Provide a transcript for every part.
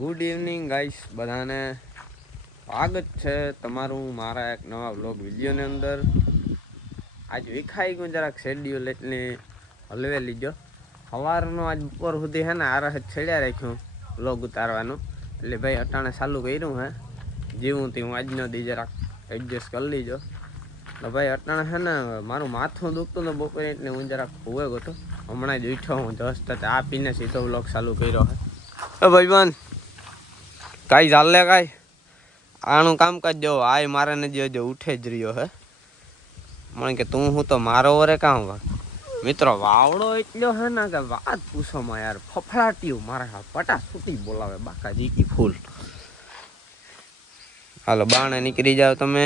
Good evening guys, બધાને સ્વાગત છે તમારું મારા એક નવા વ્લોગ વિડીયોની અંદર. આજ વિખાઈ ગયું જરાક શેડ્યુલ એટલે હલવે લીધો. સવારનો આજ બપોર સુધી હે ને આરહ છેડ્યા રાખ્યું વ્લોગ ઉતારવાનું, એટલે ભાઈ અટાણે ચાલુ કર્યું હે. જીવું હું આજનો દી જરાક એડજસ્ટ કરી લીધો. તો ભાઈ અટાણે હે ને મારું માથું દુખતું ને બપોરે, એટલે હું જરાક હુવે ગયો. હમણાં જ ઉઠ્યો હું, જસ્ટ ચા પીને સીધો વ્લોગ ચાલુ કર્યો હે. ભાઈ બન કાંઈ ચાલે કાંઈ આનું કામકાજ જો આય મારે ને જો ઉઠે જ રહ્યો હે. મને કે તું હું તો મારો વરે કામ વા મિત્રો વાવડો એટલો હે ને કે વાત પૂછોમાં યાર. ફફડાટ્યું મારા પટા છૂટી બોલાવે બાકા જીકી ફૂલ. હાલો બાણે નીકળી જાવ તમે.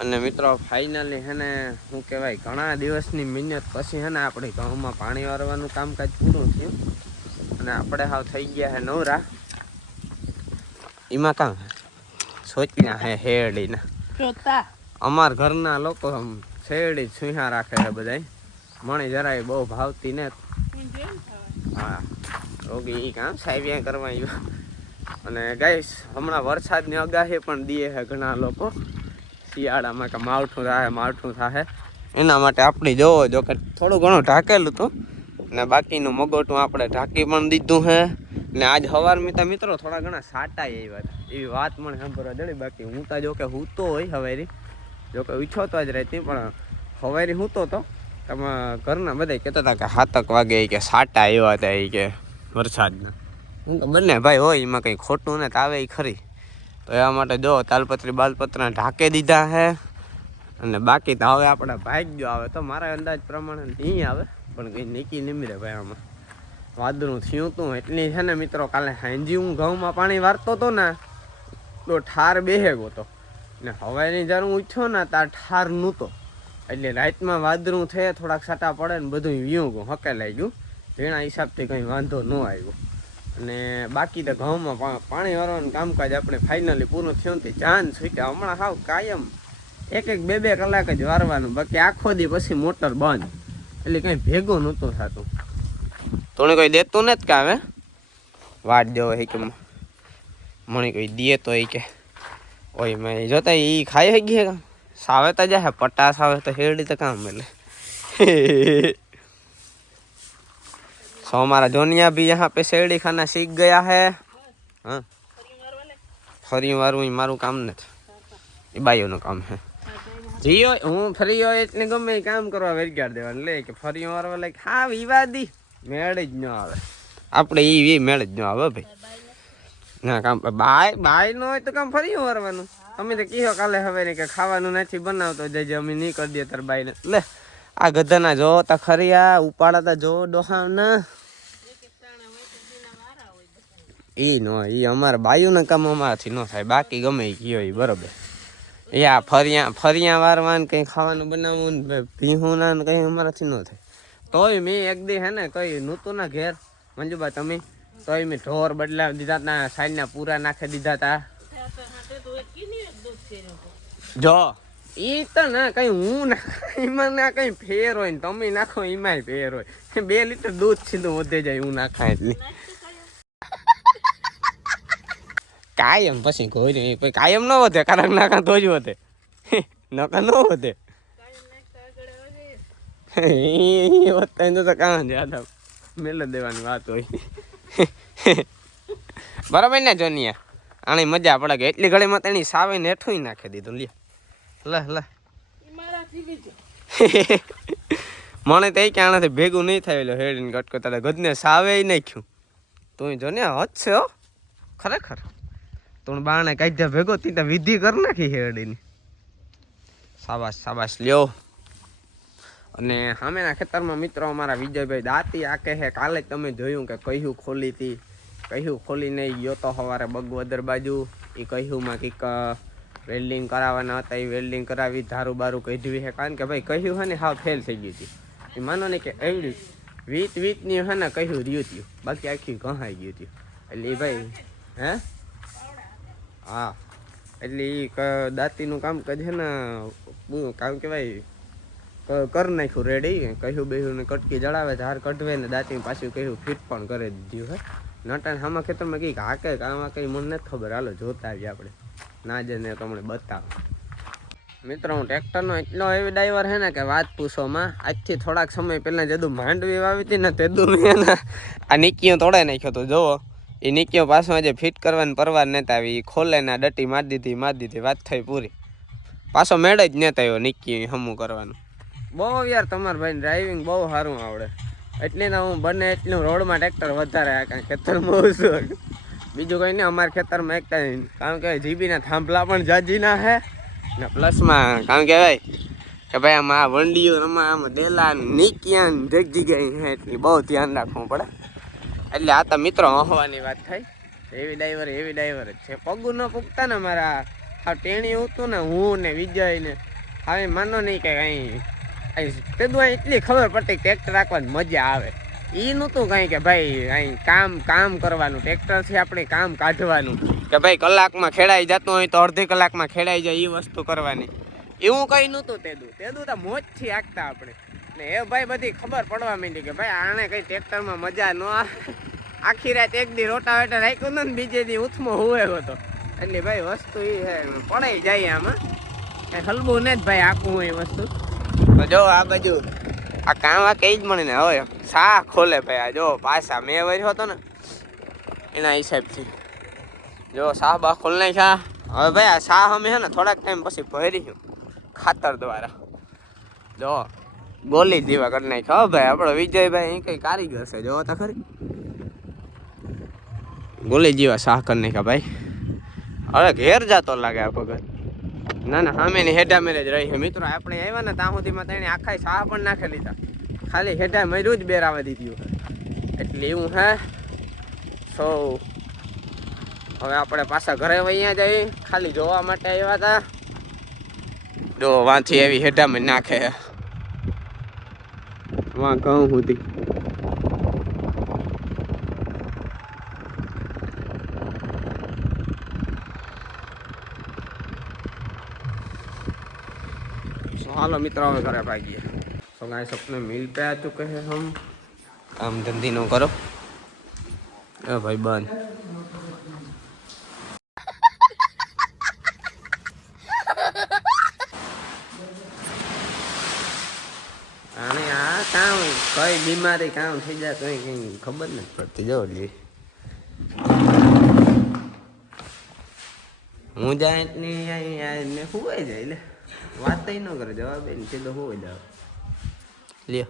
અને મિત્રો ફાઇનલી હે ને શું કહેવાય, ઘણા દિવસની મહેનત પછી હે ને આપણે ઘઉંમાં પાણી વારવાનું કામકાજ પૂરું થયું અને આપણે હાવ થઈ ગયા હે નવરા. એમાં કામ સોચના હે હેડીના અમાર ઘરના લોકો શેરડી સુહા રાખે છે બધા. મને જરાય બહુ ભાવતી ને. હા રોગી કામ સાહેબ કરવા આવ્યો. અને ગાઈસ હમણાં વરસાદની આગાહી પણ દીએ છે ઘણા લોકો શિયાળામાં કે માવઠું થાય એના માટે આપણે જોવો જો કે થોડું ઘણું ઢાંકેલું હતું ને બાકીનું મગોટું આપણે ઢાંકી પણ દીધું છે. ને આજ સવારમાં તો મિત્રો થોડા ઘણા સાટા આવ્યા હતા એવી વાત મને સાંભળવા જડી. બાકી હું તો જો કે હૂતો હોય હવેરી, જો કે ઈચ્છો તો જ રહેતી, પણ હવેરી હૂતો તો ઘરના બધા કહેતા હતા કે 7 વાગે કે સાટા આવ્યા હતા એ કે વરસાદના. હું તો બંને ભાઈ હોય એમાં કંઈ ખોટું ને આવે એ ખરી. તો એના માટે જો તાલપત્રી બાલપત્રના ઢાંકી દીધા છે. અને બાકી તો હવે આપણે ભાગ જો આવે તો મારા અંદાજ પ્રમાણે નહીં આવે, પણ કંઈ નીકી નીમરે ભાઈ. આમાં વાદળું થયું હતું એટલી છે ને મિત્રો. કાલે સાંજી હું ઘઉંમાં પાણી વારતો હતો ને તો ઠાર બેહેગો હતો ને હવાની જ્યારે હું ઉઠ્યો ને ત્યાં ઠાર નહોતો. એટલે રાતમાં વાદળું થયે થોડાક છાંટા પડે ને બધું વીયું ગયું, હકેલાઈ ગયું. એના હિસાબથી કંઈ વાંધો ન આવ્યો. અને બાકી તો ઘઉંમાં પાણી વારવાનું કામકાજ આપણે ફાઇનલી પૂરું થયું તે જાન છૂટ્યા. હમણાં હાવ કાયમ 1-2 કલાક જ વારવાનું, બાકી આખો દી પછી મોટર બંધ. એટલે કંઈ ભેગું નહોતું થતું. તોને કોઈ દેતું નથી કે હવે વાટ દેવો હે કે મને કોઈ દે તો એ કે ઓય મેં જોતા એ ખાઈ ગઈ હે. સાવે તો જાય પટાસ આવે તો હેડી તો કામ मिले. सो हमारा जोनिया भी यहाँ पे शेरडी खाना सीख गया है. हाँ फरी वारू मारू काम नहीं, એ બાઈઓનું કામ છે. જીઓ હું ફરી હોય એટલે ગમે એ કામ કરવા વેરગાડ દેવાનું લે કે ફરી વારવા લાગે હા વિવાદી મેળ જ ન આવે. આપણે એ મેળ જ ન આવે ભાઈ. ના કામ બાય ન હોય તો કામ ફરી વારવાનું. તમે તો કહો કાલે હવે ને કે ખાવાનું નથી બનાવતો જજે અમે નહીં કરી દઈએ તાર બાઈને. લે આ ગધાના જો તા ખરી આ ઉપાડા જો ડોહાના ઈ નો ઈ અમારા બાયુના કામ અમારાથી ન થાય. બાકી ગમે એ કયો એ બરોબર. એ આ ફરિયા વારવાનું કંઈ ખાવાનું બનાવવું ને ભીહું ના ને કંઈ અમારાથી ન થાય. તોય મેં એક દી હે ને કઈ નહોતું ના ઘેર મંજુબા તમે, તોય મેં ઢોર બદલાવી દીધા હતા, સાઈડના પૂરા નાખી દીધા હતા. જો ઈ તો ના કઈ હું નાખ એમાં ના કઈ ફેર હોય ને તમે નાખો એમાંય ફેર હોય. 2 લીટર દૂધ સીધું વધે જાય હું નાખા એટલી. કાયમ પછી કોઈ કાયમ ન વધે, કારણ નાખા તો જ વધે, નકા ન વધે. તો કાં જ્યાદા મેલ દેવાની વાત હોય. બરાબર ને જોનિયા આની મજા પડે કે એટલી ઘડીમાં તેની સાવીને હેઠું નાખી દીધું. લે લે મને તો કે આનાથી ભેગું નહીં થાય. હેડીને કટકો તારે ગજને સાવે નાખ્યું. તું જો ને હદ છે હો ખરેખર. તું બાણે કાઢ્યા ભેગો તી તો વિધિ કરી નાખી હેડીની. શાબાશ શાબાશ લ્યો. અને સામેના ખેતરમાં મિત્રો અમારા વિજયભાઈ દાંતી આકે છે. કાલે જ તમે જોયું કે કહ્યું ખોલી હતી, કહ્યું ખોલીને ગયો તો સવારે બગવદર બાજુ. એ કહ્યુંમાં કંઈક વેલ્ડિંગ કરાવવાના હતા, એ વેલ્ડિંગ કરાવી ધારું બારું કાઢવી છે. કારણ કે ભાઈ કહ્યું છે ને હાવ ફેલ થઈ ગયું હતું. એ માનો ને કે એવડી વીતની હે ને કહ્યું રહ્યું હતું, બાકી આખી ઘહાઈ ગયું હતું. એટલે એ ભાઈ હે હા એટલે એ દાંતીનું કામ છે ને કામ કહેવાય કરી નાખ્યું રેડી. કહ્યું બેહ્યું ને કટકી જડાવે ધાર કઢવે ને દાંતી પાછું કહ્યું ફિટ પણ કરી દીધું હે. નટાણ હામાં ખેતરમાં કંઈક હાકે આમાં કંઈ મને નથી ખબર. હાલો જોતા આવીએ આપણે. ના જઈને તમને બતાવ. મિત્રો હું ટ્રેક્ટરનો એટલો એવી ડ્રાઈવર છે ને કે વાત પૂછોમાં. આજથી થોડાક સમય પહેલાં જેદું માંડવી વાવી હતી ને તેદું મેં આ નિક્કીઓ તોડાઈ નાખ્યો હતો. જોવો એ નિક્કીઓ પાછું આજે ફિટ કરવાની પરવાર નહોતા આવી. એ ખોલે ને ડટી મારી દીધી વાત થઈ પૂરી. પાછો મેળ જ નહોતા આવ્યો નિક્કી હમું કરવાનું. બહુ યાર તમારા ભાઈને ડ્રાઇવિંગ બહુ સારું આવડે. એટલે ને હું બને એટલું રોડમાં ટ્રેક્ટર વધારે કાંઈ ખેતરમાં ઓછું. બીજું કંઈ નહીં અમારા ખેતરમાં એકતા નહીં. કારણ કે જીબીના થાંભલા પણ જાજીના છે ને પ્લસમાં કારણ કે ભાઈ આમાં આ વંડીઓ આમાં ડેલા નિક્કિયા દરેક જગ્યાએ છે એટલે બહુ ધ્યાન રાખવું પડે. એટલે આ તો મિત્રો હવાની વાત થાય. એવી ડ્રાઈવર જ છે. પગું ન પૂગતા ને મારા હા ટેણી હતું ને હું ને વિજય ને હવે માનો નહીં કે કાંઈ તેદું એટલી ખબર પડતી ટ્રેક્ટર રાખવાની મજા આવે. એ નહોતું કાંઈ કે ભાઈ અહીં કામ કરવાનું. ટ્રેક્ટરથી આપણે કામ કાઢવાનું કે ભાઈ કલાકમાં ખેડાઈ જતું હોય તો અડધી કલાકમાં ખેડાઈ જાય એ વસ્તુ કરવાની. એવું કંઈ નહોતું. તેદું તો મોજથી હાંકતા આપણે ને એ ભાઈ બધી ખબર પડવા માંડી કે ભાઈ આને કંઈ ટ્રેક્ટરમાં મજા ન આવે. આખી રાત એક દી રોટાવેટર રાખ્યું ને બીજે દી ઉથમો હુવેલો હતો. એટલે ભાઈ વસ્તુ એ છે પડાઈ જાય આમાં કંઈ હલવું ને જ ભાઈ આખું હોય વસ્તુ. તો જો આ બાજુ આ કામ આ કઈ જ મળે ને હવે શાહ ખોલે ભાઈ. આ જો પાછા મેં વર્યો હતો ને એના હિસાબથી જો શાહ બા ખોલ નાખ્યા. હવે ભાઈ આ શાહ અમે છે ને થોડાક ટાઈમ પછી ભરીશું ખાતર દ્વારા. જો ગોલી જેવા કરી નાખ્યા. હવે ભાઈ આપણો વિજયભાઈ એ કઈ કારીગર છે. જો તો ખરી ગોલી જેવા શાહ કરી નાખ્યા ભાઈ. હવે ઘેર જતો લાગે આ પગર. ના સામેની હેડા મેરે જ રહી છે. મિત્રો આપણે આવ્યા ને ત્યાં સુધીમાં તેને આખા શાહ પણ નાખી લીધા. ખાલી હેડા મર્યું જ બેરાવા દીધું. એટલે એવું હે. સો હવે આપણે પાછા ઘરે વઅહીંયા જઈએ. ખાલી જોવા માટે આવ્યા હતા. જો વાંથી એવી હેડામાં નાખે વાં ઘઉં સુધી. હાલો મિત્રો હવે ઘરે ભાગીએ. तो गाइस अपने मिल पे आ चुके हैं हम. काम धंधी नो करो ए भाई बन. आने आ काम कई बीमारी काम थी जाए कहीं कहीं खबर नहीं पड़ती. जो ली हूँ जाए इतनी हुए जाए ले बात ही न करे जवाब सीधो हो जाओ लियो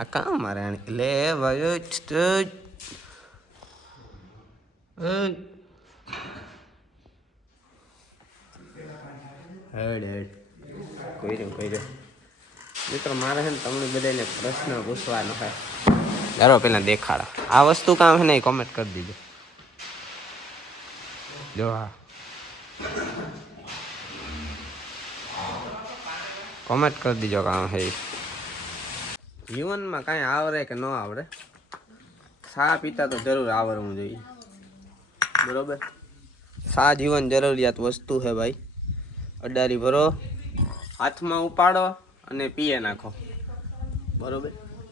आ काम मारे ले भाई कोई रे मित्रों मारे है तमने बधाने प्रश्न पूछवानो है. यारो पहला देखाड़ा आ वस्तु काम है नहीं कमेंट कर दीजिए. जो हाँ कमेंट कर दीजो काम है. जीवन में कहीं आवड़े के न आवड़े सा पीता तो जरूर आवड़વું જોઈએ. बरोबर सा जीवन जरूरियात वस्तु है भाई. अडारी भरो हाथ में उपाड़ो અને પીએ નાખો. બરોબર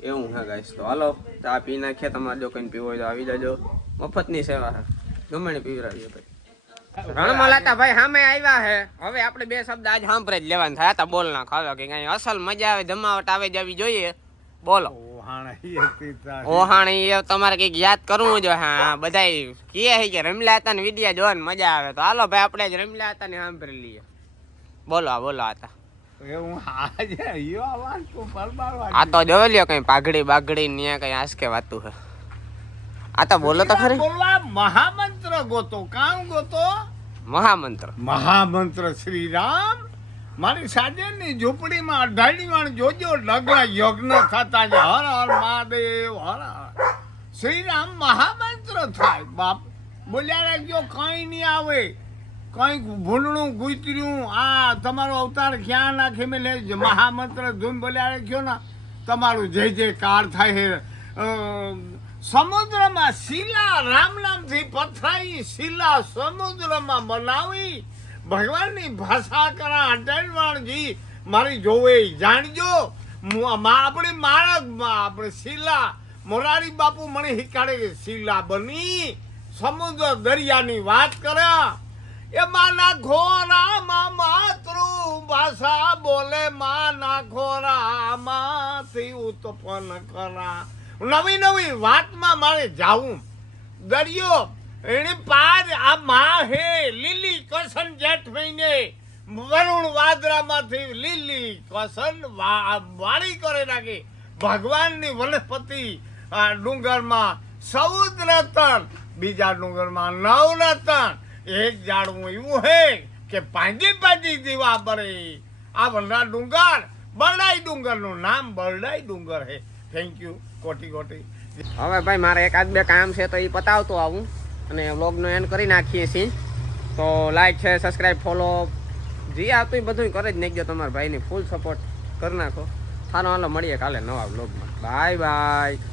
એવું હે ગાઈસ. તો હાલો ચા પી નાખીએ. તમારે જો કંઈ પીવો હોય તો આવી જાજો. મફતની સેવા છે. ગમે ને પીવરાવીએ ભાઈ. રણમલાતા ભાઈ સામે આવ્યા હે. હવે આપણે બે શબ્દ આજ સાંભળે જ લેવાના થાય. તો બોલ ના ખાવા કે કઈ અસલ મજા આવે જમાવટ આવે જવી જોઈએ. બોલો ઓહાણી એ તમારે કઈક યાદ કરવું જોઈએ. હા બધાય કહે કે રમલા હતા ને વિડિયા જોવાની મજા આવે. તો હાલો ભાઈ આપણે જ રમલા હતા ને સાંભળી લઈએ. બોલો બોલો હતા આ તો જોઈ લ્યો કઈ પાઘડી બાઘડી ને કઈ આસકે વાતું હે. આ તો બોલો તો ખરી. મહામંત્ર ગોતો. કામ ગોતો મહામંત્ર શ્રી રામ. મારી સાજનની ઝૂંપડીમાં અઢાડી વાણ જોજો લગ્ન યજ્ઞ થતા છે. હર હર મહાદેવ હર હર શ્રી રામ મહામંત્ર થાય. બાપ બોલ્યા રાખજો કઈ નહીં આવે. કઈ ભૂલણું ગુતર્યું આ તમારો અવતાર ક્યાં નાખી મેં લે મહામંત્ર ધૂન બોલ્યા રાખ્યો ને તમારું જય જયકાર થાય. સમુદ્રમાં શિલા રામ નામથી પથરાઈ શિલા સમુદ્રમાં બનાવી ભગવાનની ભાષા કરા અટણવાણજી મારી જોવે જાણજો. આપણે માણસ આપણે શિલા મોરારી બાપુ મને શીખાડે શીલા બની સમુદ્ર દરિયાની વાત કરે એ માના ખોરામાં માતૃભાષા બોલે માના ખોરામાંથી ઉત્પન્ન કરા નવી નવી વાતમાં મારે જાવું દરિયો એની પાર આ માં હે લીલી કસન જેઠ મહિને વરુણ વાદરામાંથી લીલી કસન વાળી કરે નાખે ભગવાનની વનસ્પતિ આ ડુંગરમાં 14 રતન બીજા ડુંગરમાં 9 રતન એક ઝાડવું એવું હે કે પાંજી દીવા બરે આ વનરા ડુંગર બરડાઈ ડુંગરનું નામ બરડાઈ ડુંગર હે થેન્ક યુ કોટી હવે ભાઈ મારે એકાદ બે કામ છે તો એ પતાવતો આવું અને વ્લોગનો એન્ડ કરી નાખીએ છીએ તો લાઈક છે સબસ્ક્રાઈબ ફોલો જે આવતું એ બધું કરે જ નાખજો તમારા ભાઈની ફૂલ સપોર્ટ કરી નાખો સારો હાલો મળીએ કાલે નવા વ્લોગમાં બાય બાય